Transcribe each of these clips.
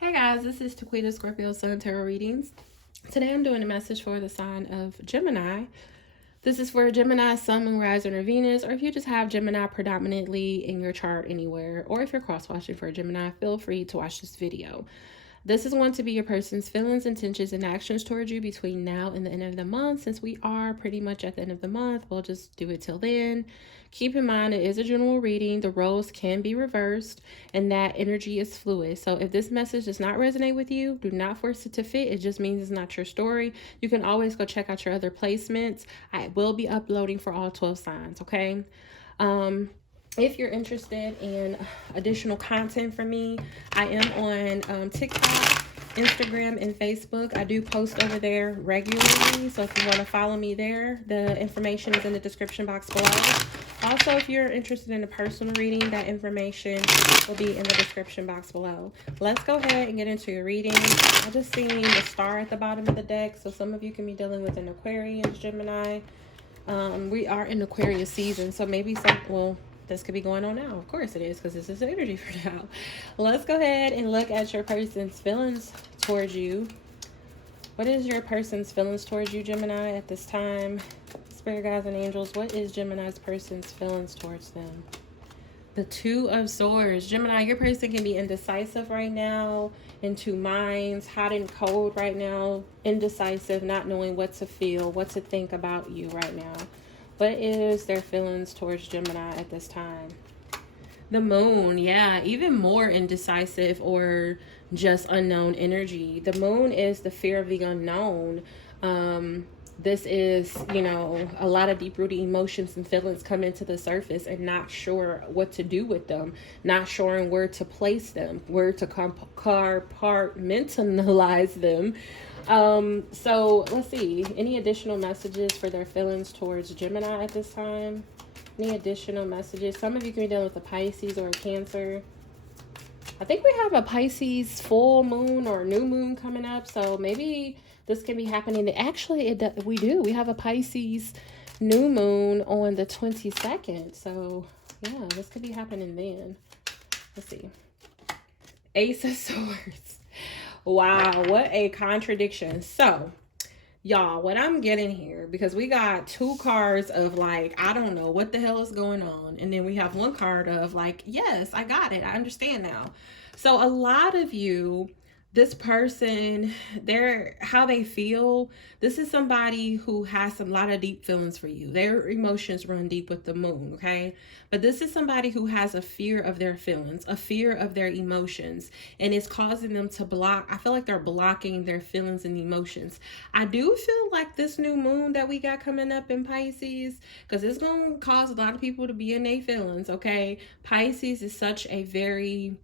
Hey guys, this is Taquita Scorpio Sun Tarot Readings. Today I'm doing a message for the sign of Gemini. This is for Gemini, Sun, Moon, Rising, or Venus, or if you just have Gemini predominantly in your chart anywhere, or if you're cross-watching for Gemini, feel free to watch this video. This is going to be your person's feelings, intentions, and actions towards you between now and the end of the month. Since we are pretty much at the end of the month, we'll just do it till then. Keep in mind it is a general reading. The roles can be reversed and that energy is fluid. So if this message does not resonate with you, do not force it to fit. It just means it's not your story. You can always go check out your other placements. I will be uploading for all 12 signs, okay? If you're interested in additional content from me, I am on TikTok, Instagram, and Facebook. I do post over there regularly, so if you want to follow me there, the information is in the description box below. Also, if you're interested in a personal reading, that information will be in the description box below. Let's go ahead and get into your reading. I just seen the star at the bottom of the deck, so some of you can be dealing with an Aquarius, Gemini. We are in Aquarius season, so maybe this could be going on now. Of course it is, because this is the energy for now. Let's go ahead and look at your person's feelings towards you. What is your person's feelings towards you, Gemini, at this time? Spirit guides and angels, what is Gemini's person's feelings towards them? The Two of Swords. Gemini, your person can be indecisive right now, in two minds, hot and cold right now, indecisive, not knowing what to feel, what to think about you right now. What is their feelings towards Gemini at this time? The Moon, yeah, even more indecisive or just unknown energy. The Moon is the fear of the unknown. This is, a lot of deep-rooted emotions and feelings come into the surface and not sure what to do with them, not sure where to place them, where to compartmentalize them. So let's see, any additional messages for their feelings towards Gemini at this time? Any additional messages? Some of you can be dealing with a Pisces or a Cancer. I think we have a Pisces full moon or new moon coming up, so maybe this can be happening. Actually, we do. We have a Pisces new moon on the 22nd, so yeah, this could be happening then. Let's see. Ace of Swords. Wow, what a contradiction. So, y'all, what I'm getting here, because we got two cards of like, I don't know what the hell is going on. And then we have one card of like, yes, I got it. I understand now. So a lot of you, this person, how they feel, this is somebody who has a lot of deep feelings for you. Their emotions run deep with the moon, okay? But this is somebody who has a fear of their feelings, a fear of their emotions, and it's causing them to block. I feel like they're blocking their feelings and emotions. I do feel like this new moon that we got coming up in Pisces, because it's going to cause a lot of people to be in their feelings, okay? Pisces is such a very...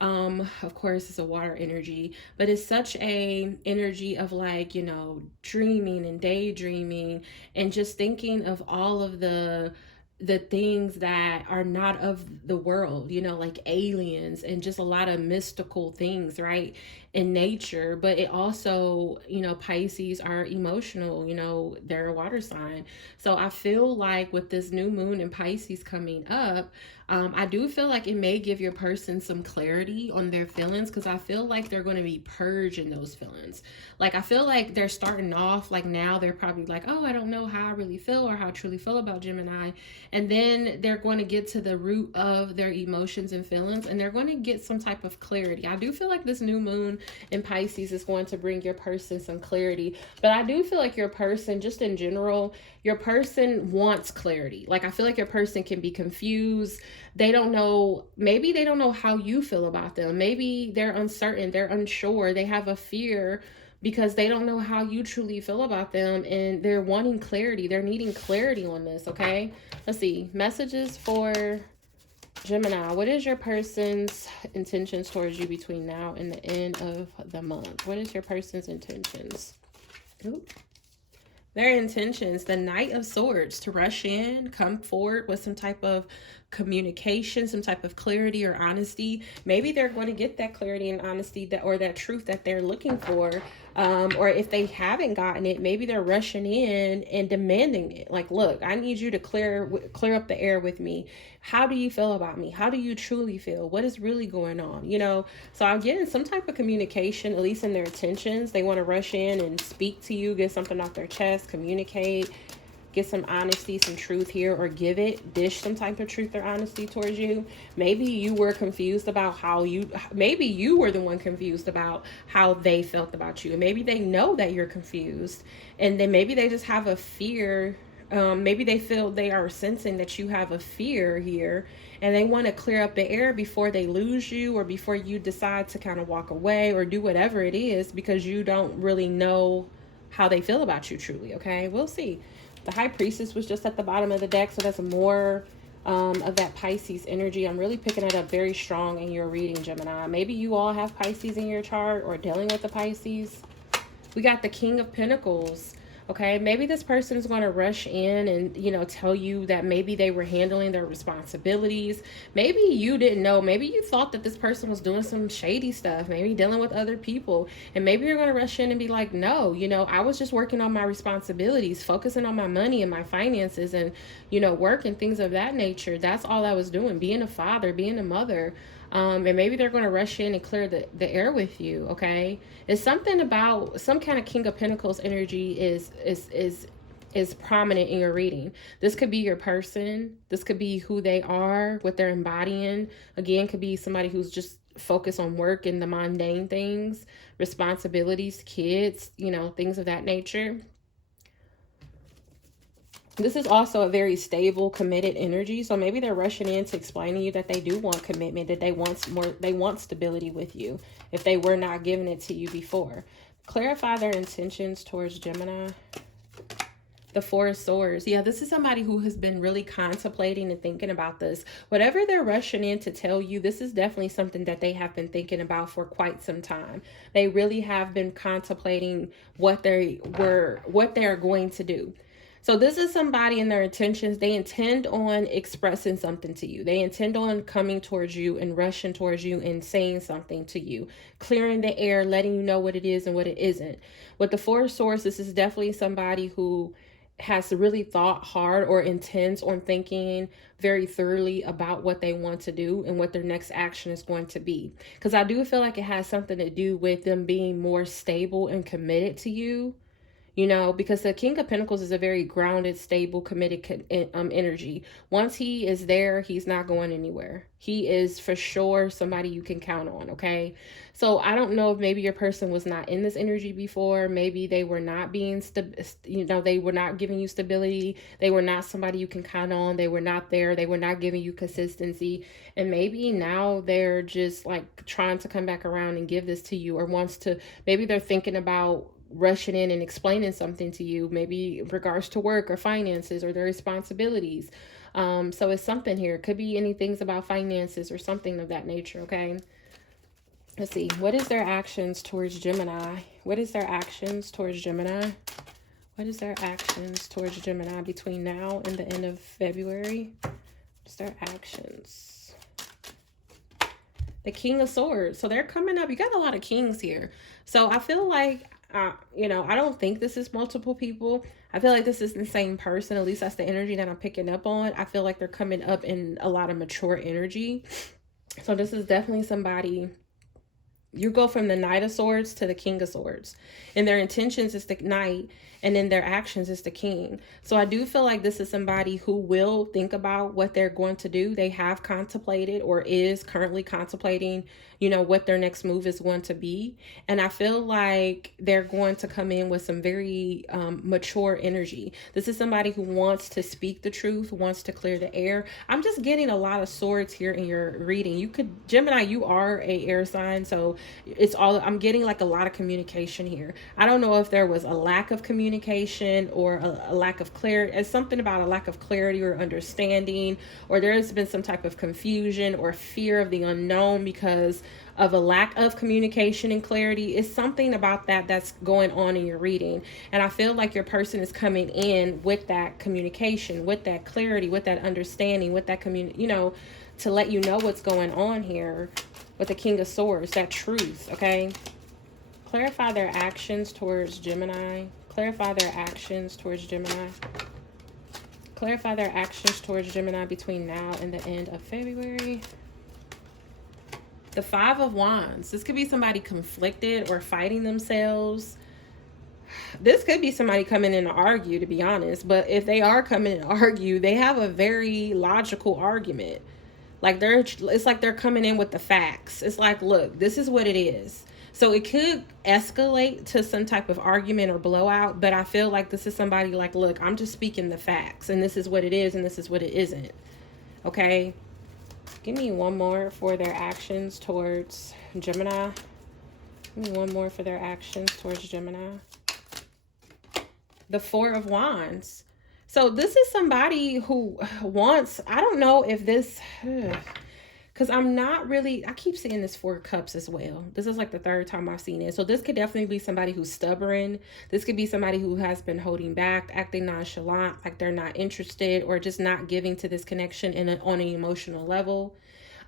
of course it's a water energy, but it's such a energy of like, dreaming and daydreaming and just thinking of all of the things that are not of the world, like aliens and just a lot of mystical things, right, in nature. But it also, Pisces are emotional, they're a water sign. So I feel like with this new moon in Pisces coming up, I do feel like it may give your person some clarity on their feelings, because I feel like they're going to be purging those feelings. Like, I feel like they're starting off, like now they're probably like, oh, I don't know how I really feel or how I truly feel about Gemini. And then they're going to get to the root of their emotions and feelings, and they're going to get some type of clarity. I do feel like this new moon in Pisces is going to bring your person some clarity. But I do feel like your person, just in general, your person wants clarity. Like, I feel like your person can be confused. They don't know, maybe they don't know how you feel about them. Maybe they're uncertain, they're unsure, they have a fear because they don't know how you truly feel about them, and they're wanting clarity. They're needing clarity on this, okay? Let's see. Messages for Gemini. What is your person's intentions towards you between now and the end of the month? What is your person's intentions? Ooh. Their intentions, the Knight of Swords, to rush in, come forward with some type of communication, some type of clarity or honesty. Maybe they're going to get that clarity and honesty that, or that truth that they're looking for. Or if they haven't gotten it, maybe they're rushing in and demanding it. Like, look, I need you to clear up the air with me. How do you feel about me? How do you truly feel? What is really going on? You know, so I'm getting some type of communication, at least in their intentions. They want to rush in and speak to you, get something off their chest, communicate, get some honesty, some truth here, or dish some type of truth or honesty towards you. Maybe you were confused about maybe you were the one confused about how they felt about you. And maybe they know that you're confused. And then maybe they just have a fear. Maybe they feel they are sensing that you have a fear here, and they want to clear up the air before they lose you, or before you decide to kind of walk away or do whatever it is, because you don't really know how they feel about you truly. Okay, we'll see. The High Priestess was just at the bottom of the deck, so that's more of that Pisces energy. I'm really picking it up very strong in your reading, Gemini. Maybe you all have Pisces in your chart or dealing with the Pisces. We got the King of Pentacles. Okay, maybe this person is going to rush in and, you know, tell you that maybe they were handling their responsibilities. Maybe you didn't know. Maybe you thought that this person was doing some shady stuff, maybe dealing with other people. And maybe you're going to rush in and be like, no, you know, I was just working on my responsibilities, focusing on my money and my finances and, you know, work and things of that nature. That's all I was doing, being a father, being a mother. And maybe they're going to rush in and clear the air with you, okay? It's something about some kind of King of Pentacles energy is prominent in your reading. This could be your person. This could be who they are, what they're embodying. Again, could be somebody who's just focused on work and the mundane things, responsibilities, kids, you know, things of that nature. This is also a very stable, committed energy. So maybe they're rushing in to explain to you that they do want commitment, that they want stability with you if they were not giving it to you before. Clarify their intentions towards Gemini. The Four of Swords. Yeah, this is somebody who has been really contemplating and thinking about this. Whatever they're rushing in to tell you, this is definitely something that they have been thinking about for quite some time. They really have been contemplating what they are going to do. So this is somebody in their intentions. They intend on expressing something to you. They intend on coming towards you and rushing towards you and saying something to you, clearing the air, letting you know what it is and what it isn't. With the Four of Swords, this is definitely somebody who has really thought hard or intends on thinking very thoroughly about what they want to do and what their next action is going to be. Because I do feel like it has something to do with them being more stable and committed to you. You know, because the King of Pentacles is a very grounded, stable, committed energy. Once he is there, he's not going anywhere. He is for sure somebody you can count on, okay? So I don't know if maybe your person was not in this energy before. Maybe they were not being, they were not giving you stability. They were not somebody you can count on. They were not there. They were not giving you consistency. And maybe now they're just like trying to come back around and give this to you, or maybe they're thinking about rushing in and explaining something to you, maybe in regards to work or finances or their responsibilities. So it's something here. It could be anything about finances or something of that nature, okay? Let's see. What is their actions towards Gemini? What is their actions towards Gemini? What is their actions towards Gemini between now and the end of February? What's their actions? The King of Swords. So they're coming up. You got a lot of kings here. So I feel like I don't think this is multiple people. I feel like this is the same person. At least that's the energy that I'm picking up on. I feel like they're coming up in a lot of mature energy. So this is definitely somebody. You go from the Knight of Swords to the King of Swords. And their intentions is the Knight, and then their actions is the King. So I do feel like this is somebody who will think about what they're going to do. They have contemplated or is currently contemplating, what their next move is going to be. And I feel like they're going to come in with some very mature energy. This is somebody who wants to speak the truth, wants to clear the air. I'm just getting a lot of swords here in your reading. Gemini, you are a air sign. So I'm getting like a lot of communication here. I don't know if there was a lack of communication or a lack of clarity. It's something about a lack of clarity or understanding, or there's been some type of confusion or fear of the unknown because of a lack of communication and clarity. It's something about that that's going on in your reading. And I feel like your person is coming in with that communication, with that clarity, with that understanding, with that to let you know what's going on here with the King of Swords, that truth, okay? Clarify their actions towards Gemini. Clarify their actions towards Gemini. Clarify their actions towards Gemini between now and the end of February. The Five of Wands. This could be somebody conflicted or fighting themselves. This could be somebody coming in to argue, to be honest. But if they are coming in to argue, they have a very logical argument. Like it's like they're coming in with the facts. It's like, look, this is what it is. So it could escalate to some type of argument or blowout, but I feel like this is somebody like, look, I'm just speaking the facts, and this is what it is, and this is what it isn't. Okay? Give me one more for their actions towards Gemini. Give me one more for their actions towards Gemini. The Four of Wands. So this is somebody who wants, I don't know if this... Because I'm not really, I keep seeing this Four of Cups as well. This is like the third time I've seen it. So this could definitely be somebody who's stubborn. This could be somebody who has been holding back, acting nonchalant, like they're not interested, or just not giving to this connection on an emotional level.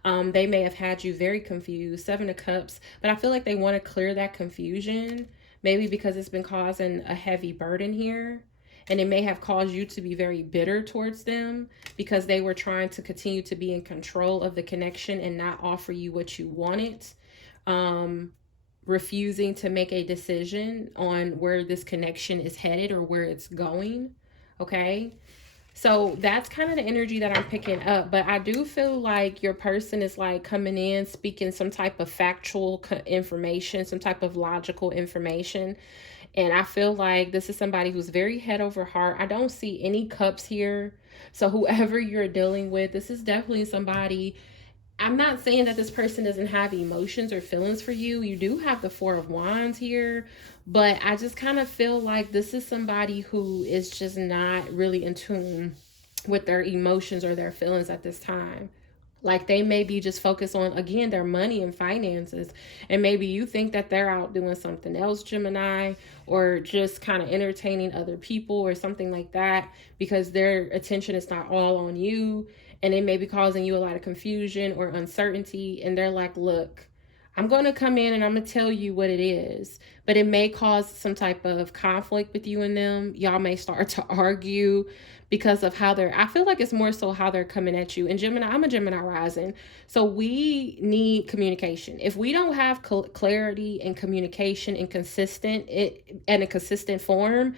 They may have had you very confused. Seven of Cups. But I feel like they want to clear that confusion. Maybe because it's been causing a heavy burden here. And it may have caused you to be very bitter towards them because they were trying to continue to be in control of the connection and not offer you what you wanted. Refusing to make a decision on where this connection is headed or where it's going. Okay. So that's kind of the energy that I'm picking up. But I do feel like your person is like coming in, speaking some type of factual information, some type of logical information. And I feel like this is somebody who's very head over heart. I don't see any cups here. So whoever you're dealing with, this is definitely somebody. I'm not saying that this person doesn't have emotions or feelings for you. You do have the Four of Wands here. But I just kind of feel like this is somebody who is just not really in tune with their emotions or their feelings at this time. Like they may be just focused on, again, their money and finances. And maybe you think that they're out doing something else, Gemini, or just kind of entertaining other people or something like that because their attention is not all on you. And it may be causing you a lot of confusion or uncertainty. And they're like, look, I'm going to come in and I'm going to tell you what it is. But it may cause some type of conflict with you and them. Y'all may start to argue because of how I feel like it's more so how they're coming at you. And Gemini, I'm a Gemini rising. So we need communication. If we don't have clarity and communication and a consistent form,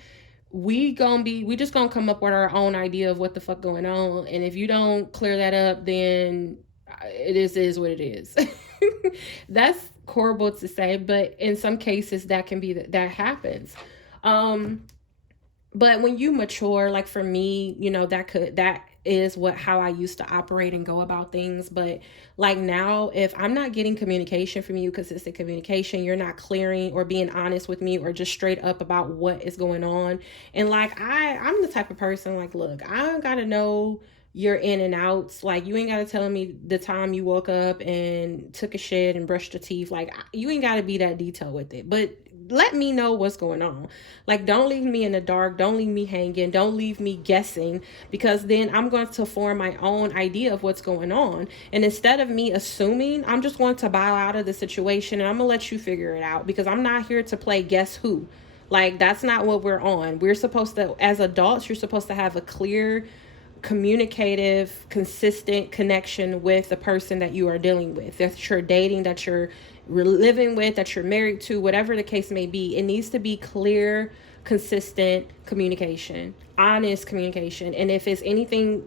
we just gonna come up with our own idea of what the fuck going on. And if you don't clear that up, then it is what it is. That's horrible to say, but in some cases that can be that happens. But when you mature, like for me, that is how I used to operate and go about things. But like now, if I'm not getting communication from you, consistent communication, you're not clearing or being honest with me or just straight up about what is going on. And like, I'm the type of person like, look, I don't got to know your in and outs. Like you ain't got to tell me the time you woke up and took a shit and brushed your teeth. Like you ain't got to be that detailed with it, but let me know what's going on. Like don't leave me in the dark. Don't leave me hanging. Don't leave me guessing, because then I'm going to form my own idea of what's going on. And instead of me assuming, I'm just going to bow out of the situation and I'm gonna let you figure it out, because I'm not here to play guess who. Like that's not what we're on. We're supposed to, as adults, you're supposed to have a clear, communicative, consistent connection with the person that you are dealing with, that you're dating, that you're living with, that you're married to, whatever the case may be. It needs to be clear, consistent communication, honest communication. And if it's anything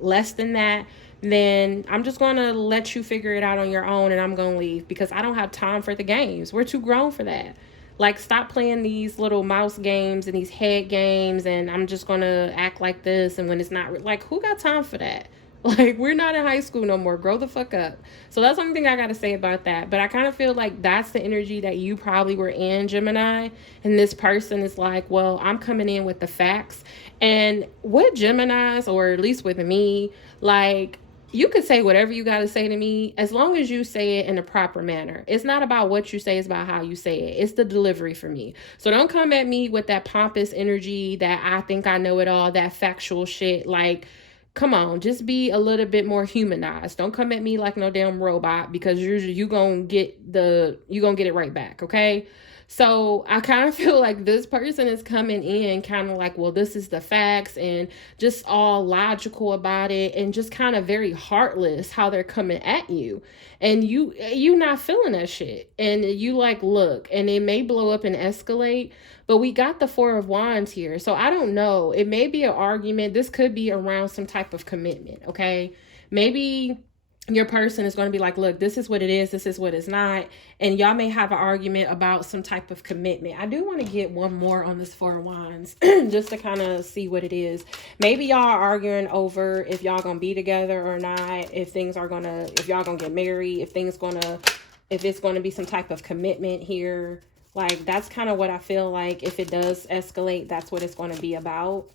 less than that, then I'm just going to let you figure it out on your own, and I'm going to leave, because I don't have time for the games. We're too grown for that. Like, stop playing these little mouse games and these head games, and I'm just going to act like this, and when it's not, like, who got time for that? Like, we're not in high school no more. Grow the fuck up. So that's the only thing I got to say about that. But I kind of feel like that's the energy that you probably were in, Gemini. And this person is like, well, I'm coming in with the facts. And with Geminis, or at least with me, like, you could say whatever you got to say to me as long as you say it in a proper manner. It's not about what you say, it's about how you say it. It's the delivery for me. So don't come at me with that pompous energy that I think I know it all, that factual shit. Like, come on, just be a little bit more humanized. Don't come at me like no damn robot, because you gonna get it right back, okay? So I kind of feel like this person is coming in kind of like, well, this is the facts, and just all logical about it, and just kind of very heartless how they're coming at you. And you not feeling that shit. And you like, look, and it may blow up and escalate, but we got the Four of Wands here. So I don't know. It may be an argument. This could be around some type of commitment, okay? Maybe your person is going to be like, look, this is what it is, this is what it's not. And y'all may have an argument about some type of commitment. I do want to get one more on this Four of Wands just to kind of see what it is. Maybe y'all are arguing over if y'all going to be together or not, if y'all going to get married, if it's going to be some type of commitment here. Like, that's kind of what I feel like. If it does escalate, that's what it's going to be about.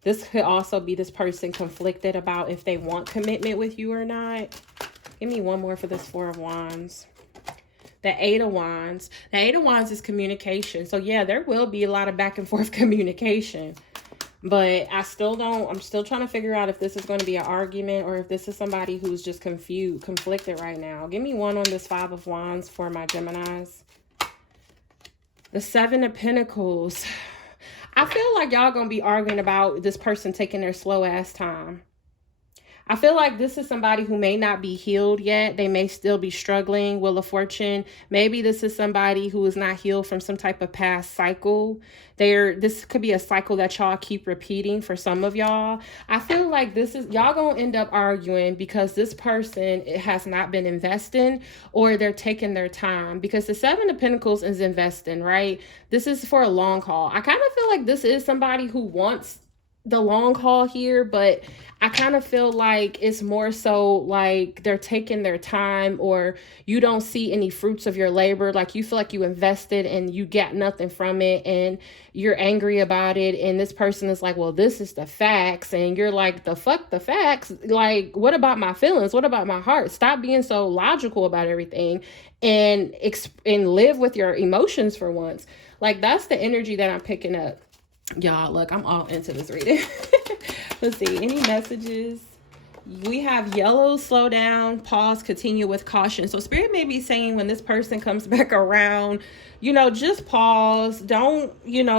This could also be this person conflicted about if they want commitment with you or not. Give me one more for this Four of Wands. The Eight of Wands. The Eight of Wands is communication. So yeah, there will be a lot of back and forth communication. But I'm still trying to figure out if this is going to be an argument or if this is somebody who's just conflicted right now. Give me one on this Five of Wands for my Geminis. The Seven of Pentacles. I feel like y'all gonna be arguing about this person taking their slow ass time. I feel like this is somebody who may not be healed yet. They may still be struggling. Wheel of Fortune. Maybe this is somebody who is not healed from some type of past cycle. This could be a cycle that y'all keep repeating for some of y'all. I feel like y'all gonna end up arguing because this person has not been investing, or they're taking their time, because the Seven of Pentacles is investing, right? This is for a long haul. I kind of feel like this is somebody who wants the long haul here, but I kind of feel like it's more so like they're taking their time, or you don't see any fruits of your labor. Like, you feel like you invested and you got nothing from it, and you're angry about it. And this person is like, well, this is the facts. And you're like, the fuck the facts? Like, what about my feelings? What about my heart? Stop being so logical about everything and live with your emotions for once. Like, that's the energy that I'm picking up. Y'all, look, I'm all into this reading. Let's see, any messages? We have yellow, slow down, pause, continue with caution. So Spirit may be saying when this person comes back around, just pause. Don't,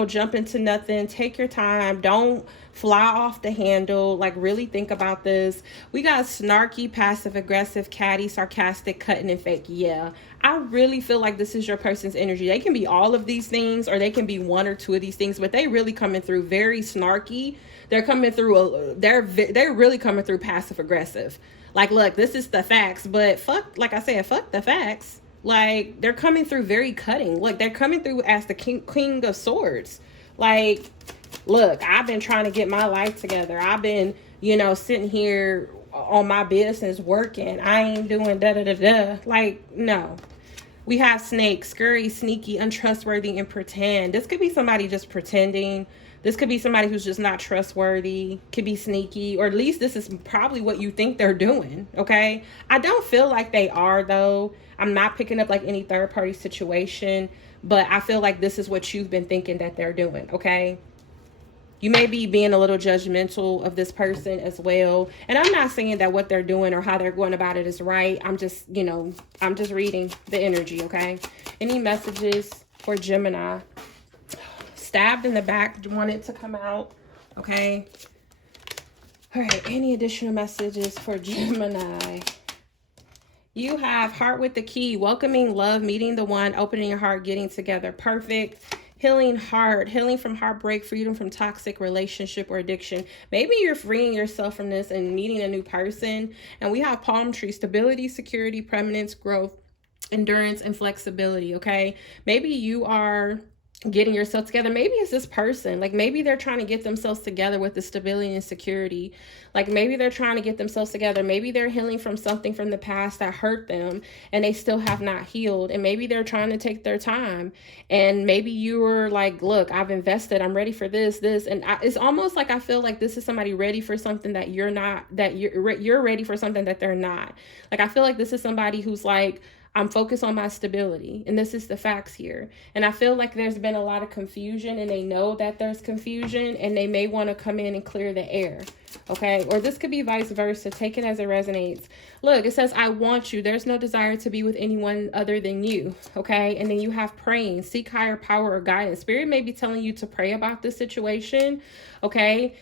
jump into nothing. Take your time. Don't fly off the handle. Like, really think about this. We got snarky, passive aggressive, catty, sarcastic, cutting, and fake. Yeah, I really feel like this is your person's energy. They can be all of these things, or they can be one or two of these things, but they really coming through very snarky. They're coming through, they're really coming through passive aggressive. Like, look, this is the facts, but fuck the facts. Like, they're coming through very cutting. Like, they're coming through as the king of swords. Like, look, I've been trying to get my life together. I've been, sitting here on my business working. I ain't doing da-da-da-da. Like, no. We have snake, scurry, sneaky, untrustworthy, and pretend. This could be somebody just pretending. This could be somebody who's just not trustworthy, could be sneaky, or at least this is probably what you think they're doing, okay? I don't feel like they are, though. I'm not picking up like any third-party situation, but I feel like this is what you've been thinking that they're doing, okay? You may be being a little judgmental of this person as well. And I'm not saying that what they're doing or how they're going about it is right. I'm just, I'm just reading the energy, okay? Any messages for Gemini? Stabbed in the back, wanted to come out, okay? All right, any additional messages for Gemini? You have heart with the key, welcoming love, meeting the one, opening your heart, getting together, perfect. Healing heart, healing from heartbreak, freedom from toxic relationship or addiction. Maybe you're freeing yourself from this and meeting a new person. And we have palm tree, stability, security, permanence, growth, endurance, and flexibility, okay? Maybe you are getting yourself together. Maybe it's this person. Like maybe they're trying to get themselves together with the stability and security. Like maybe they're trying to get themselves together. Maybe they're healing from something from the past that hurt them and they still have not healed. And maybe they're trying to take their time. And maybe you were like, look, I've invested. I'm ready for this. And it's almost like I feel like this is somebody ready for something that you're not, that you're ready for something that they're not. Like I feel like this is somebody who's like, I'm focused on my stability. And this is the facts here. And I feel like there's been a lot of confusion and they know that there's confusion and they may want to come in and clear the air. Okay. Or this could be vice versa. Take it as it resonates. Look, it says, I want you. There's no desire to be with anyone other than you. Okay. And then you have praying, seek higher power or guidance. Spirit may be telling you to pray about this situation. Okay.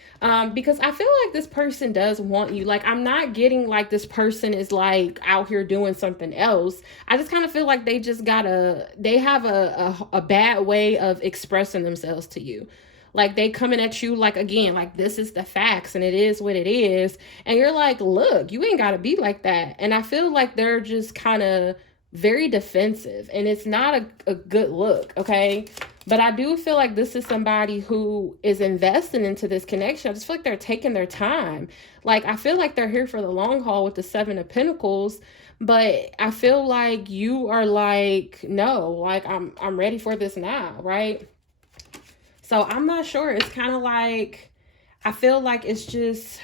Because I feel like this person does want you. Like, I'm not getting like this person is like out here doing something else. I just kind of feel like they just they have a bad way of expressing themselves to you. Like they coming at you like, again, like this is the facts and it is what it is. And you're like, look, you ain't got to be like that. And I feel like they're just kind of very defensive and it's not a good look. Okay. But I do feel like this is somebody who is investing into this connection. I just feel like they're taking their time. Like I feel like they're here for the long haul with the Seven of Pentacles. But I feel like you are like, no, like I'm ready for this now, right? So I'm not sure. It's kind of like, I feel like it's just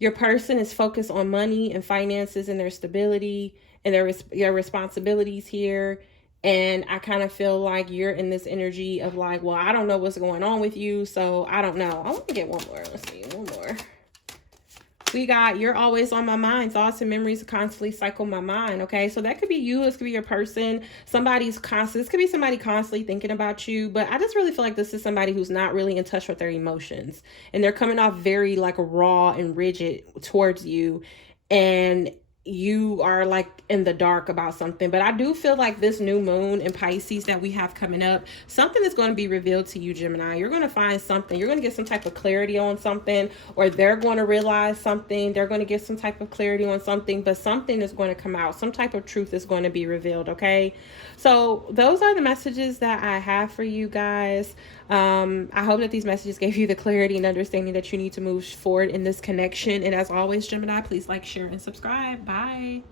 your person is focused on money and finances and their stability and their responsibilities here. And I kind of feel like you're in this energy of like, well, I don't know what's going on with you, so I don't know. I want to get one more. Let's see, one more. We got, you're always on my mind. Thoughts and memories constantly cycle my mind. Okay, so that could be you. This could be your person. This could be somebody constantly thinking about you. But I just really feel like this is somebody who's not really in touch with their emotions. And they're coming off very like raw and rigid towards you. And you are like in the dark about something. But I do feel like this new moon in Pisces that we have coming up, something is going to be revealed to you, Gemini. You're going to find something. You're going to get some type of clarity on something, or they're going to realize something. They're going to get some type of clarity on something, but something is going to come out. Some type of truth is going to be revealed. Okay. So those are the messages that I have for you guys. I hope that these messages gave you the clarity and understanding that you need to move forward in this connection. And as always, Gemini, please like, share, and subscribe. Bye.